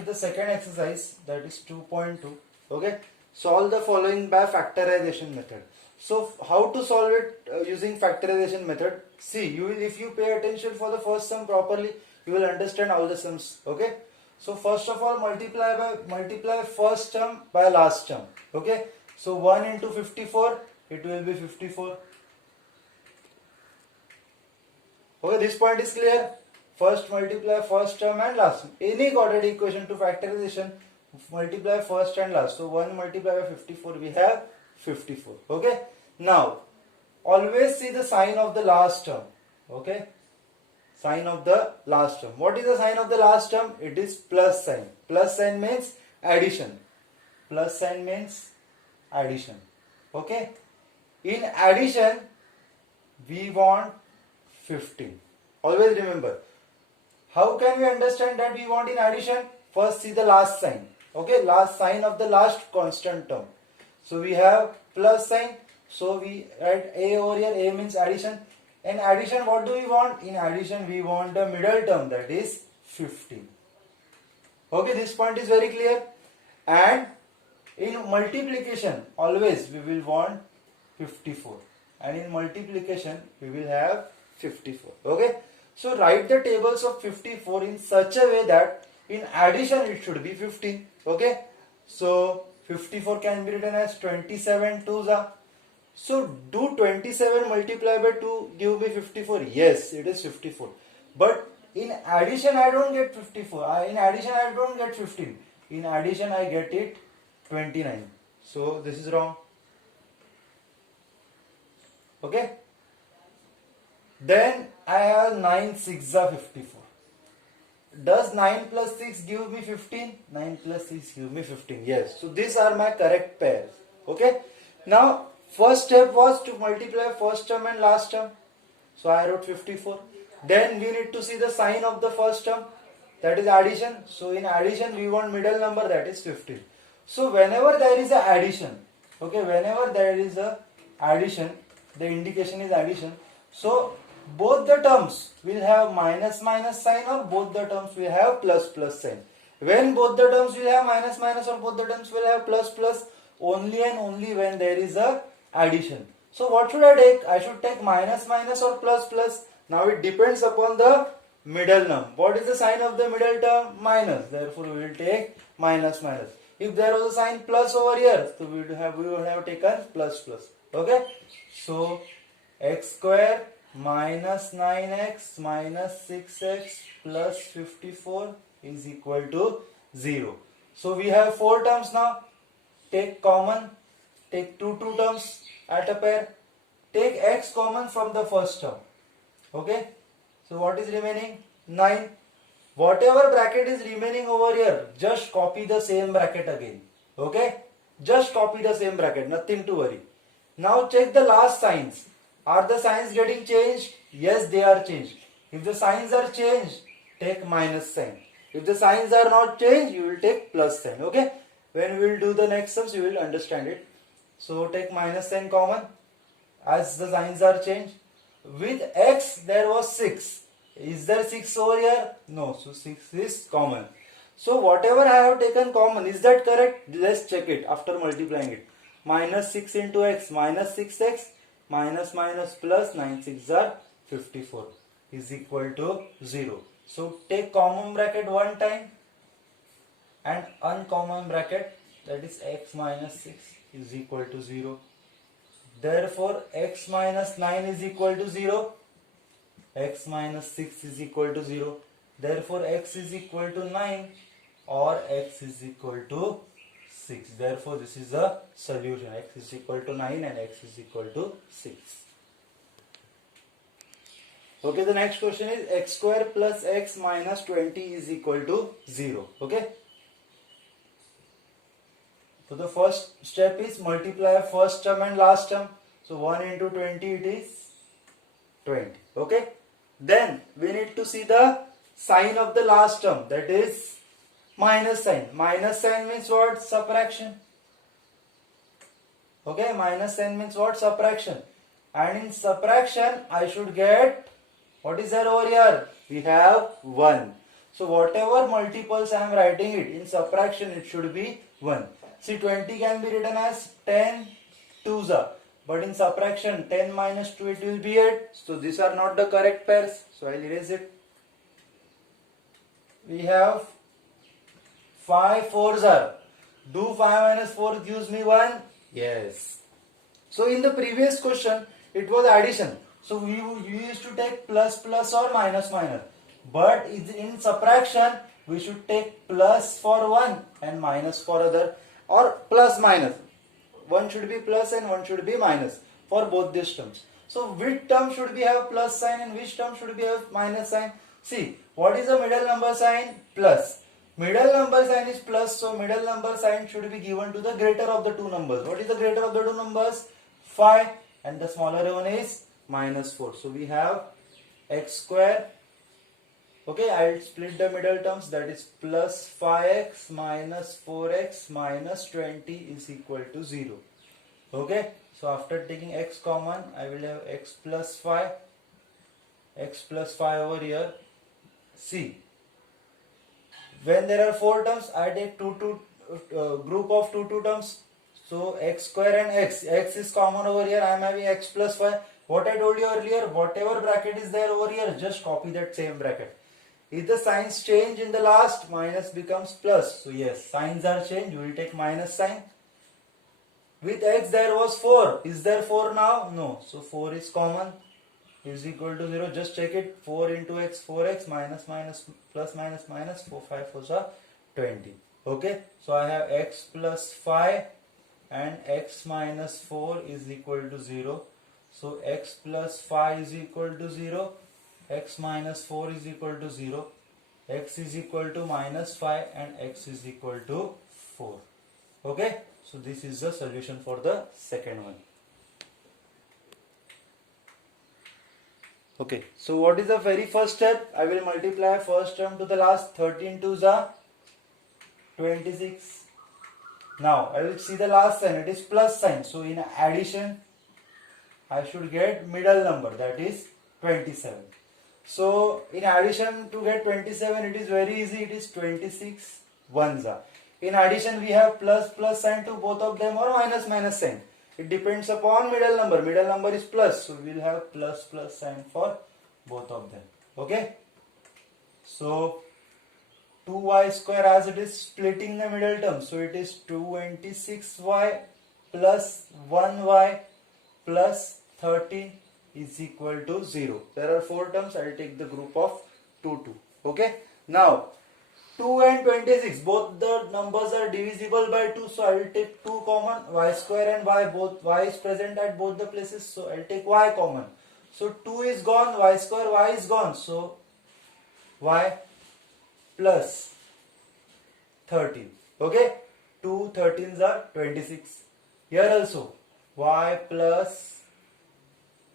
with the second exercise, that is 2.2. Okay, solve the following by factorization method. So how to solve it using factorization method? See, if you pay attention for the first sum properly, you will understand all the sums. Okay, so first of all, multiply first term by last term. Okay, so 1 into 54, it will be 54. Okay, this point is clear. First multiply first term and last term. Any quadratic equation to factorization, multiply first and last. So 1 multiplied by 54, we have 54. Okay. Now, always see the sign of the last term. Okay. Sign of the last term. What is the sign of the last term? It is plus sign. Plus sign means addition. Plus sign means addition. Okay. In addition, we want 15. Always remember. How can we understand that we want in addition? First see the last sign. Okay, last sign of the last constant term. So we have plus sign. So we add a over here. A means addition. In addition, what do we want? In addition, we want the middle term, that is 15. Okay, this point is very clear. And in multiplication, always we will want 54. And in multiplication, we will have 54. Okay. So write the tables of 54 in such a way that in addition it should be 15. Okay. So 54 can be written as 27 twos are. So do 27 multiplied by 2 give me 54? Yes, it is 54. But in addition I don't get 54. In addition I don't get 15. In addition I get it 29. So this is wrong. Okay. Then I have 9 6 are 54. Does 9 plus 6 give me 15? 9 plus 6 give me 15. Yes. So these are my correct pairs. Okay. Now first step was to multiply first term and last term. So I wrote 54. Then we need to see the sign of the first term. That is addition. So in addition we want middle number, that is 15. So whenever there is a addition, okay, whenever there is a addition, the indication is addition. So both the terms will have minus minus sign or both the terms will have plus plus sign. When both the terms will have minus minus or both the terms will have plus plus, only and only when there is a addition. So what should I take? I should take minus minus or plus plus. Now it depends upon the middle term. What is the sign of the middle term? Minus. Therefore we will take minus minus. If there was a sign plus over here, so we would have taken plus plus. Okay. So x square minus 9x minus 6x plus 54 is equal to 0. So we have 4 terms now. Take common. Take two terms at a pair. Take x common from the first term. Okay. So what is remaining? 9. Whatever bracket is remaining over here, just copy the same bracket again. Okay. Just copy the same bracket. Nothing to worry. Now check the last signs. Are the signs getting changed? Yes, they are changed. If the signs are changed, take minus sign. If the signs are not changed, you will take plus sign. Okay. When we will do the next sums, you will understand it. So take minus sign common as the signs are changed. With x there was 6. Is there 6 over here? No. So 6 is common. So whatever I have taken common, is that correct? Let's check it after multiplying it. Minus 6 into x minus 6x minus minus plus 9 6 are 54 is equal to 0. So take common bracket one time and uncommon bracket, that is x minus 6 is equal to 0. Therefore x minus 9 is equal to 0. X minus 6 is equal to 0. Therefore x is equal to 9 or x is equal to 6. Therefore this is a solution. X is equal to 9 and x is equal to 6. Okay, the next question is x square plus x minus 20 is equal to 0. Okay. So the first step is multiply first term and last term. So 1 into 20 it is 20. Okay. Then we need to see the sign of the last term, that is minus sign. Minus sign means what? Subtraction. Okay, minus sign means what? Subtraction. And in subtraction I should get, what is there over here? We have 1. So whatever multiples I am writing it, in subtraction it should be 1. See, 20 can be written as 10 twos are. But in subtraction 10 minus 2 it will be 8. So these are not the correct pairs. So I will erase it. We have 5 fours are. Do 5 minus 4 gives me 1? Yes. So in the previous question it was addition. So we used to take plus plus or minus minus. But in subtraction we should take plus for one and minus for other, or plus minus. One should be plus and one should be minus for both these terms. So which term should we have plus sign and which term should we have minus sign? See, what is the middle number sign? Plus. Middle number sign is plus, so middle number sign should be given to the greater of the two numbers. What is the greater of the two numbers? 5, and the smaller one is minus 4. So we have x square. Okay, I will split the middle terms, that is plus 5x minus 4x minus 20 is equal to 0. Okay, so after taking x common, I will have x plus 5 over here. See, when there are 4 terms, I take group of 2 terms. So x square and x is common over here. I am having x plus 5. What I told you earlier, whatever bracket is there over here, just copy that same bracket. If the signs change in the last, minus becomes plus. So yes, signs are changed. You will take minus sign. With x there was 4. Is there 4 now? No. So 4 is common. Is equal to 0. Just check it. 4 into x, 4x minus minus plus minus minus 4, 5 4s are 20. Okay. So I have x plus 5 and x minus 4 is equal to 0. So x plus 5 is equal to 0. X minus 4 is equal to 0, x is equal to minus 5 and x is equal to 4. Okay, so this is the solution for the second one. Okay, so what is the very first step? I will multiply first term to the last. 13 twos are 26. Now I will see the last sign, it is plus sign. So in addition I should get middle number, that is 27. So in addition to get 27, it is very easy. It is 26 ones are. In addition, we have plus plus sign to both of them or minus minus sign. It depends upon middle number. Middle number is plus, so we will have plus plus sign for both of them. Okay. So 2y square, as it is splitting the middle term, so it is 26y plus 1y plus 13 is equal to 0. There are 4 terms. I will take the group of 2. Okay. Now 2 and 26, both the numbers are divisible by 2, so I will take 2 common. Y square and y, both y is present at both the places, so I will take y common. So 2 is gone, y square, y is gone, so y plus 13. Okay. 2 13s are 26. Here also y plus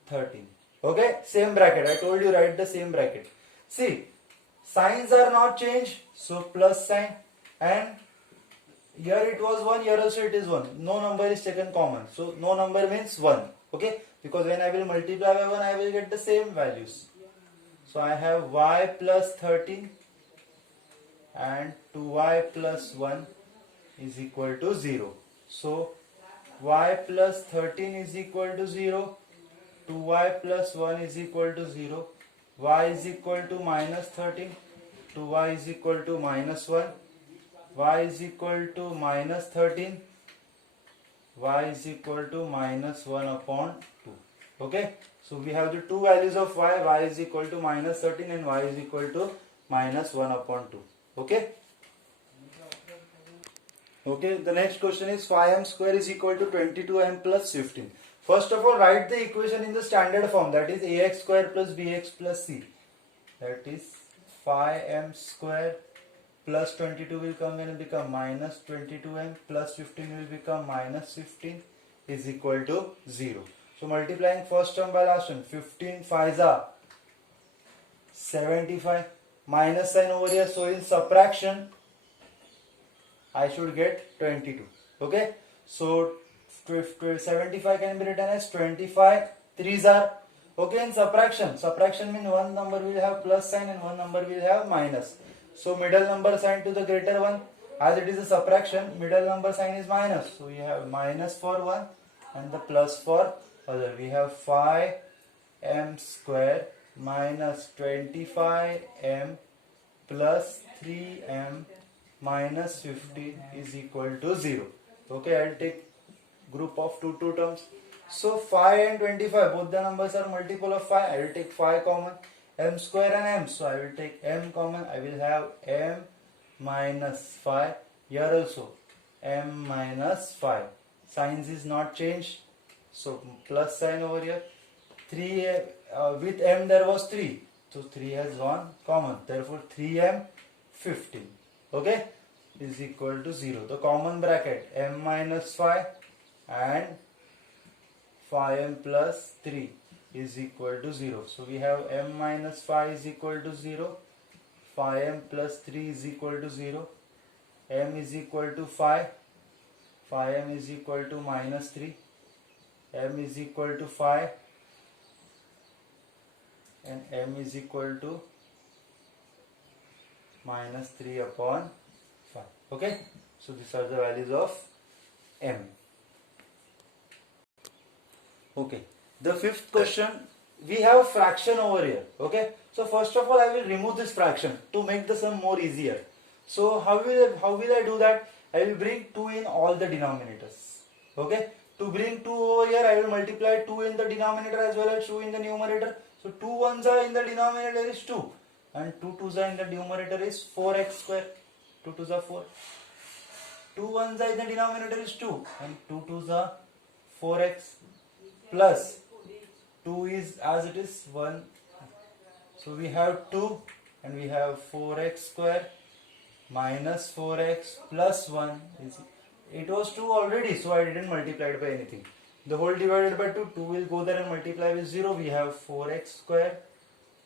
13. Okay, same bracket. I told you write the same bracket. See, signs are not changed, so plus sign, and here it was 1, here also it is 1. No number is taken common, so no number means 1. Okay, because when I will multiply by 1, I will get the same values. So I have y plus 13 and 2y plus 1 is equal to 0. So y plus 13 is equal to 0. 2y plus 1 is equal to 0, y is equal to minus 13, 2y is equal to minus 1, y is equal to minus 13, y is equal to minus 1 upon 2. Okay, so we have the two values of y is equal to minus 13 and y is equal to minus 1 upon 2. Okay. Okay, the next question is 5m square is equal to 22m plus 15. First of all, write the equation in the standard form, that is ax square plus bx plus c. That is 5m square plus 22 will come and become minus 22m plus 15 will become minus 15 is equal to 0. So multiplying first term by last term, 15 5s are 75, minus sign over here, so in subtraction I should get 22. Okay, so 75 can be written as 25 3s are. Okay, in subtraction means one number will have plus sign and one number will have minus. So middle number sign to the greater one. As it is a subtraction, middle number sign is minus. So we have minus for one and the plus for other. We have 5m square minus 25m plus 3m minus 15 is equal to 0. Okay, I'll take group of two terms. So 5 and 25, both the numbers are multiple of 5. I will take 5 common, m square and m. So I will take m common. I will have m minus 5. Here also m minus 5. Signs is not changed. So plus sign over here. 3 with m there was 3. So 3 has gone common. Therefore 3m 15. Okay, is equal to 0. The common bracket m minus 5 and 5m plus 3 is equal to 0. So we have m minus 5 is equal to 0. 5m plus 3 is equal to 0. M is equal to 5. 5m is equal to minus 3. M is equal to 5. And m is equal to minus 3 upon 5. Okay. So these are the values of m. Okay. The fifth question, we have fraction over here. Okay. So first of all, I will remove this fraction to make the sum more easier. So how will I do that? I will bring 2 in all the denominators. Okay. To bring 2 over here, I will multiply 2 in the denominator as well as 2 in the numerator. So 2 ones are in the denominator is 2 and 2 twos are in the numerator is 4x square. 2 twos are 4. 2 ones are in the denominator is 2 and 2 twos are 4x plus 2 is as it is 1. So we have 2 and we have 4x square minus 4x plus 1 is, it was 2 already, so I didn't multiply it by anything. The whole divided by 2, 2 will go there and multiply with 0. We have 4x square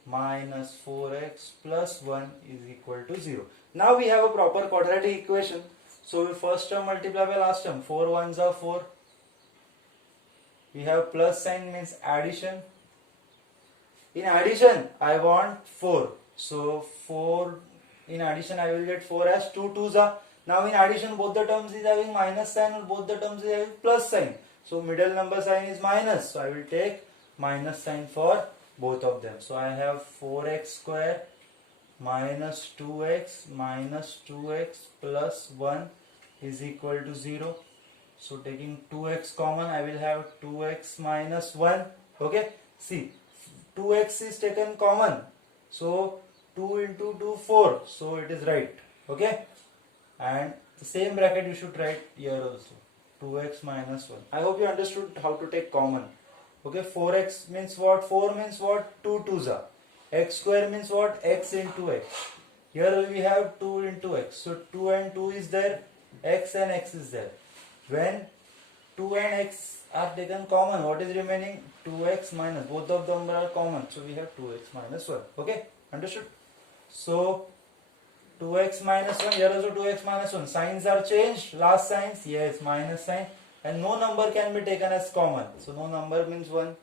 minus 4x plus 1 is equal to 0. Now we have a proper quadratic equation. So we first term multiply by last term. 4 ones are 4. We have plus sign means addition. In addition, I want 4. So 4 in addition I will get 4 as 2 twos are. Now in addition both the terms is having minus sign and both the terms is having plus sign. So middle number sign is minus. So I will take minus sign for both of them. So I have 4x square minus 2x plus 1 is equal to 0. So taking 2x common, I will have 2x minus 1. Okay. See, 2x is taken common. So 2 into 2, 4. So it is right. Okay. And the same bracket you should write here also. 2x minus 1. I hope you understood how to take common. Okay, 4x means what? 4 means what? 2 twos are. X square means what? X into x. Here we have 2 into x. So 2 and 2 is there. X and x is there. When 2 and x are taken common, what is remaining? 2x minus. Both of them are common. So we have 2x minus 1. Okay, understood? So 2x minus 1, here also 2x minus 1. Signs are changed. Last signs, yes, minus sign. And no number can be taken as common. So no number means 1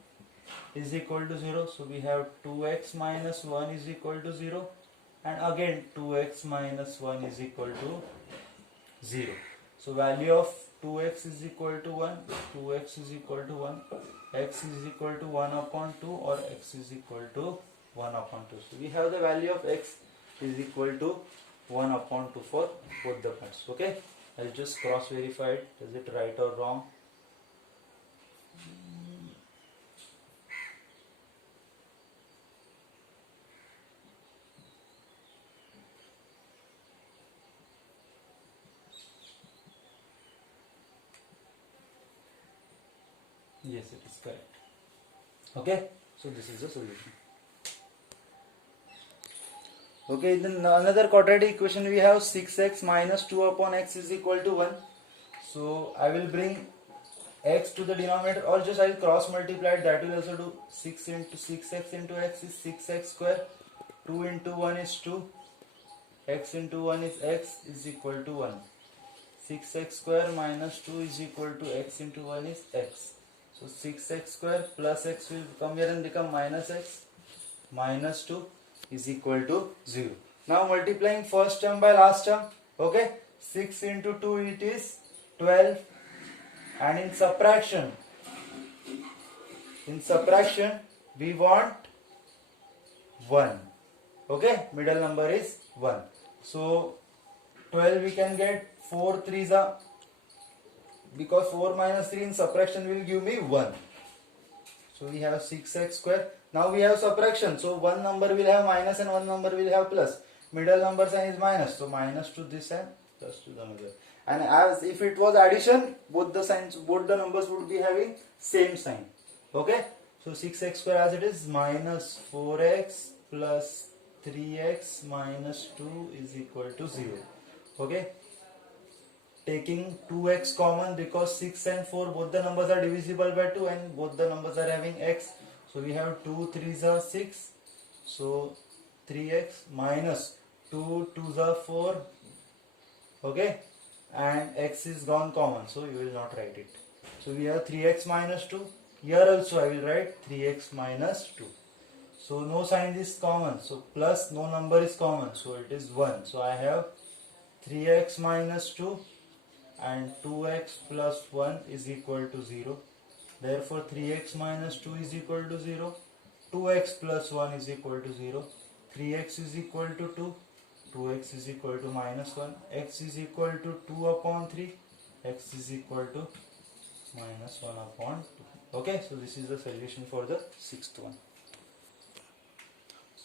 is equal to 0. So we have 2x minus 1 is equal to 0. And again 2x minus 1 is equal to 0. So value of 2x is equal to 1. 2x is equal to 1. X is equal to 1 upon 2 or x is equal to 1 upon 2. So we have the value of x is equal to 1 upon 2 for both the parts. Okay, I'll just cross verify it. Is it right or wrong? Yes, it is correct. Okay, so this is the solution. Okay, then another quadratic equation we have 6x minus 2 upon x is equal to 1. So I will bring x to the denominator or just I will cross multiply it. That will also do. 6 into 6x into x is 6x square. 2 into 1 is 2. X into 1 is x is equal to 1. 6x square minus 2 is equal to x into 1 is x. So 6x square plus x will come here and become minus x minus 2 is equal to 0. Now multiplying first term by last term. Okay, 6 into 2 it is 12, and in subtraction we want 1. Okay, middle number is 1. So 12 we can get 4 3s are, because 4 minus 3 in subtraction will give me 1. So we have 6x square. Now we have subtraction. So one number will have minus and one number will have plus. Middle number sign is minus. So minus to this and plus to the middle. And as if it was addition, both the numbers would be having same sign. Okay. So 6x square as it is, minus 4x plus 3x minus 2 is equal to 0. Okay. Taking 2x common, because 6 and 4 both the numbers are divisible by 2 and both the numbers are having x. So we have 2 3s are 6. So 3x minus 2 2s are 4. Okay. And x is gone common, so you will not write it. So we have 3x minus 2. Here also I will write 3x minus 2. So no sign is common. So plus no number is common. So it is 1. So I have 3x minus 2 and 2x plus 1 is equal to 0. Therefore 3x minus 2 is equal to 0. 2x plus 1 is equal to 0. 3x is equal to 2. 2x is equal to minus 1. X is equal to 2 upon 3. X is equal to minus 1 upon 2. Okay, so this is the solution for the sixth one.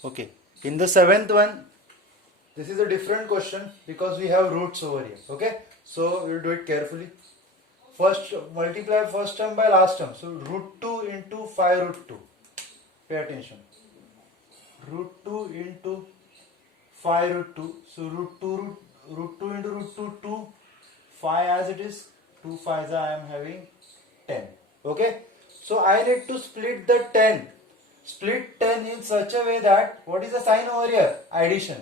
Okay, in the seventh one, this is a different question because we have roots over here. Okay, so we'll do it carefully. First, multiply first term by last term. So root 2 into 5 root 2. Pay attention. Root 2 into 5 root 2. So root 2 into root 2, 2. 5 as it is. 2 5s I am having 10. Okay. So I need to split the 10. Split 10 in such a way that, what is the sign over here? Addition.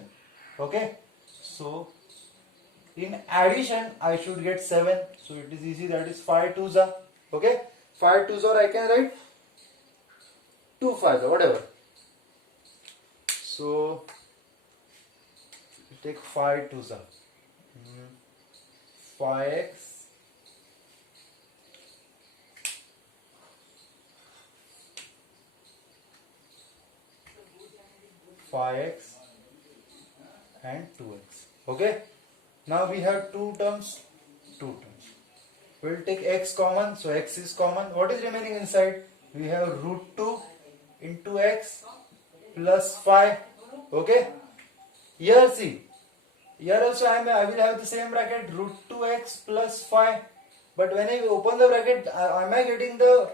Okay. So in addition I should get 7. So it is easy, that is 5 2s are. Okay. 5 2s, or I can write 2 5s or whatever. So take 5 2s are. 5x 5x and 2x. Okay. Now we have two terms. We'll take x common. So x is common. What is remaining inside? We have root 2 into x plus 5. Okay. Here see. Here also I will have the same bracket, root 2x plus 5. But when I open the bracket, am I getting the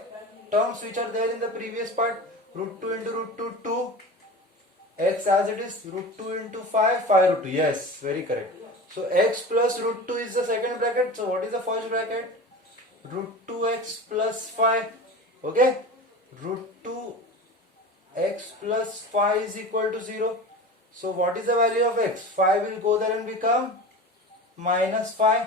terms which are there in the previous part? Root 2 into root 2, 2. X as it is, root 2 into 5, 5 root 2. Yes, very correct. So x plus root 2 is the second bracket. So what is the first bracket? Root 2x plus 5. Okay. Root 2x plus 5 is equal to 0. So what is the value of x? 5 will go there and become minus 5.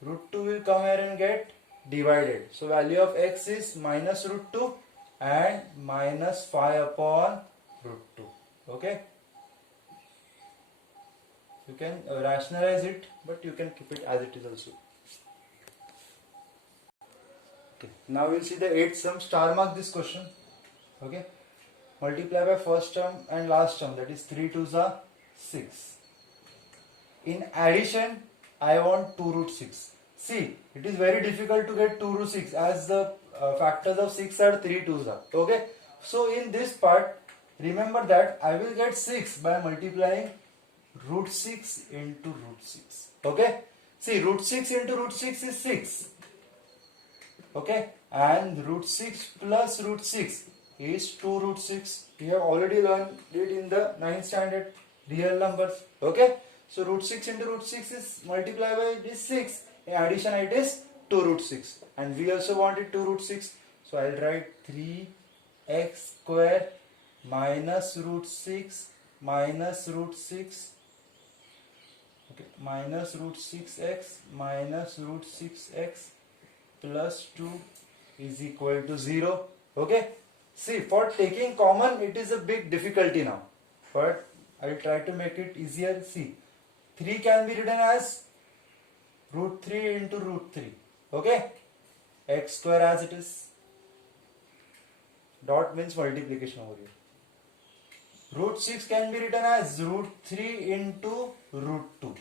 Root 2 will come here and get divided. So value of x is minus root 2 and minus 5 upon root 2. Okay. You can rationalize it, but you can keep it as it is also. Okay. Now we'll see the 8th sum. Star mark this question. Okay. Multiply by first term and last term, that is 3 2s are 6. In addition, I want 2 root 6. See, it is very difficult to get 2 root 6 as the factors of 6 are 3 2s are. Okay. So in this part, remember that I will get 6 by multiplying root 6 into root 6. Okay. See, root 6 into root 6 is 6. Okay. And root 6 plus root 6 is 2 root 6. We have already learned it in the 9th standard, real numbers. Okay. So root 6 into root 6 is multiplied by this 6. In addition it is 2 root 6. And we also wanted 2 root 6. So I will write 3x square minus root 6 minus root 6. Okay. Minus root 6x minus root 6x plus 2 is equal to 0. Okay. See, for taking common, it is a big difficulty now. But I'll try to make it easier. See, 3 can be written as root 3 into root 3. Okay? X square as it is. Dot means multiplication over here. Root 6 can be written as root 3 into root 2.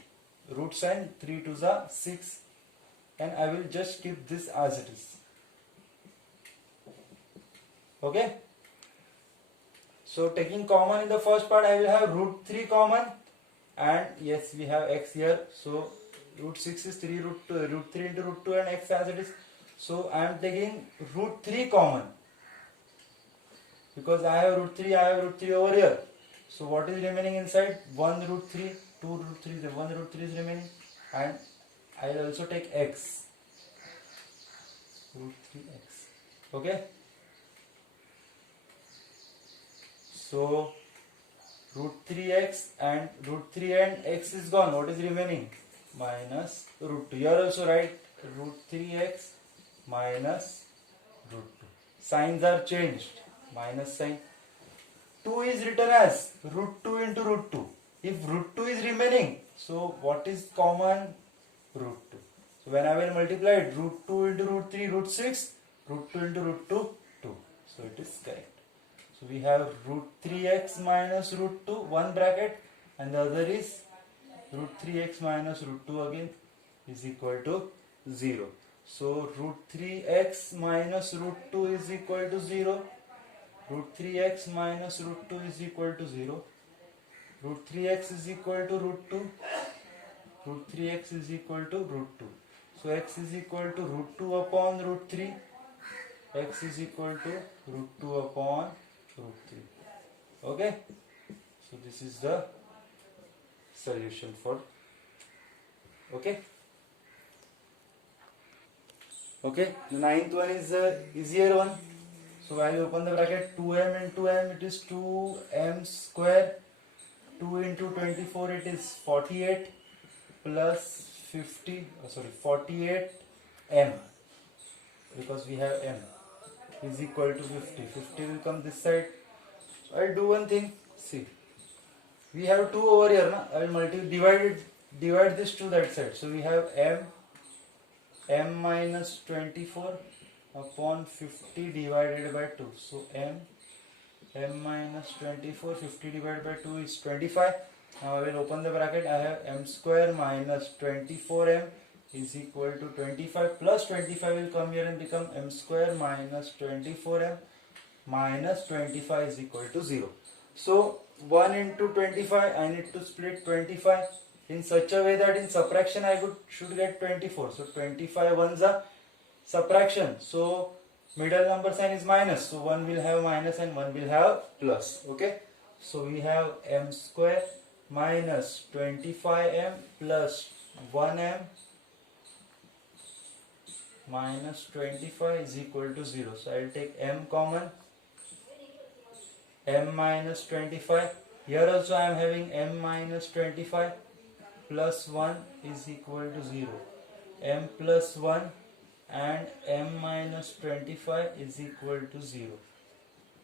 Root sign 3 to the 6. And I will just keep this as it is. Okay? So taking common in the first part, I will have root 3 common. And yes, we have x here. So root 6 is 3 root 2, root 3 into root 2 and x as it is. So I am taking root 3 common. Because I have root 3, I have root 3 over here. So what is remaining inside? 1 root 3, 2 root 3, the 1 root 3 is remaining. And I will also take x. Root 3x. Okay? So root 3x and root 3 and x is gone. What is remaining? Minus root 2. Here also write root 3x minus root 2. Signs are changed. Minus sign. 2 is written as root 2 into root 2. If root 2 is remaining, so what is common? Root 2. So when I will multiply it, root 2 into root 3, root 6, root 2 into root 2, 2. So it is correct. So we have root 3x minus root 2, one bracket, and the other is root 3x minus root 2 again is equal to 0. So root 3x minus root 2 is equal to 0. Root 3x minus root 2 is equal to 0. Root 3x is equal to root 2. Root 3x is equal to root 2. So x is equal to root 2 upon root 3. X is equal to root 2 upon root 3. Okay? So this is the solution for. Okay? Okay, the ninth one is the easier one. So while you open the bracket, 2m into m, it is 2m square. 2 into 24, it is 48 plus 48 m, because we have m is equal to 50. 50 will come this side. So I'll do one thing. See, we have 2 over here, na? I will divide this to that side. So we have m minus 24 upon 50 divided by 2. So m minus 24, 50 divided by 2 is 25. Now I will open the bracket. I have m square minus 24m is equal to 25 plus 25 will come here and become m square minus 24m minus 25 is equal to 0. So 1 into 25, I need to split 25 in such a way that in subtraction I should get 24. So 25 ones are subtraction. So middle number sign is minus. So one will have minus and one will have plus. Okay. So we have m square minus 25m plus 1m minus 25 is equal to 0. So I will take m common. M minus 25. Here also I am having m minus 25 plus 1 is equal to 0. M plus 1 and m minus 25 is equal to 0.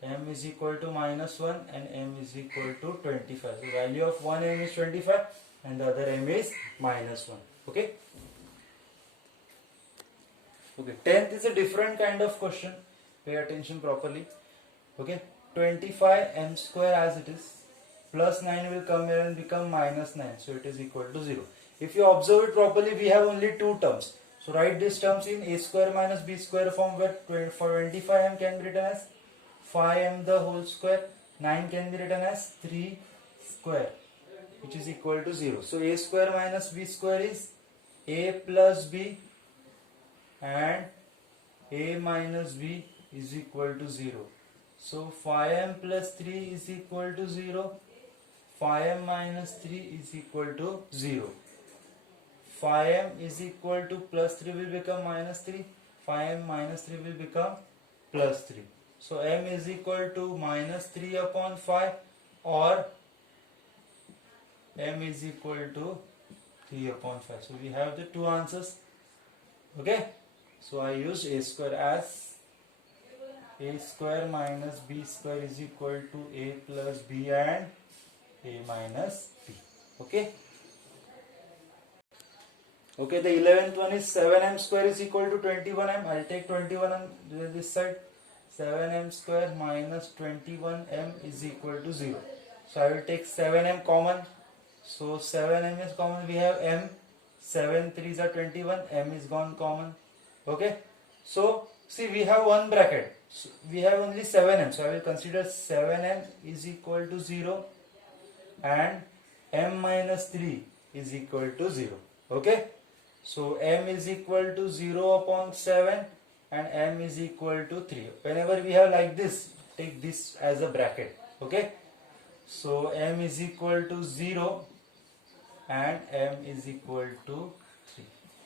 M is equal to minus 1 and m is equal to 25. So value of one m is 25 and the other m is minus 1. Okay. Okay. 10th is a different kind of question. Pay attention properly. Okay. 25 m square as it is. Plus 9 will come here and become minus 9. So it is equal to 0. If you observe it properly, we have only two terms. So write these terms in a square minus b square form, where for 25m can be written as 5m the whole square. 9 can be written as 3 square, which is equal to 0. So a square minus b square is a plus b and a minus b is equal to 0. So 5m plus 3 is equal to 0. 5m minus 3 is equal to 0. 5m is equal to plus 3 will become minus 3. 5m minus 3 will become plus 3. So m is equal to minus 3 upon 5 or m is equal to 3 upon 5. So we have the two answers. Okay. So I use a square as a square minus b square is equal to a plus b and a minus b. Okay. Okay, the 11th one is 7m square is equal to 21m. I'll take 21 on this side. 7m square minus 21m is equal to 0. So I will take 7m common. So 7m is common. We have m. 7 3s are 21. M is gone common. Okay. So see, we have one bracket. So we have only 7m. So I will consider 7m is equal to 0 and m minus 3 is equal to 0. Okay. So m is equal to 0 upon 7 and m is equal to 3. Whenever we have like this, take this as a bracket. Okay. So m is equal to 0 and m is equal to 3.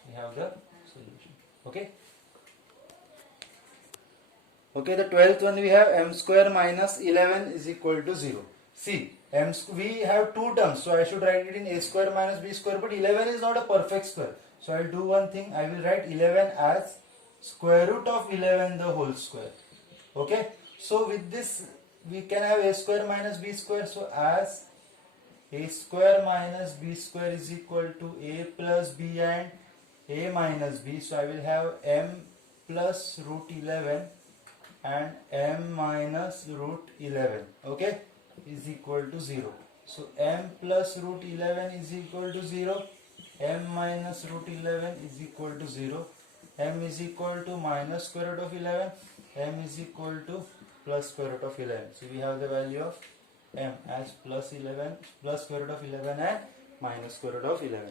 We have the solution. Okay. Okay, the 12th one we have m square minus 11 is equal to 0. See, we have two terms, so I should write it in a square minus b square, but 11 is not a perfect square. So I will do one thing, I will write 11 as square root of 11 the whole square. Okay, so with this we can have a square minus b square, so as a square minus b square is equal to a plus b and a minus b, so I will have m plus root 11 and m minus root 11, okay, is equal to 0. So m plus root 11 is equal to 0, m minus root 11 is equal to 0, m is equal to minus square root of 11, m is equal to plus square root of 11. So we have the value of m as plus 11, plus square root of 11 and minus square root of 11.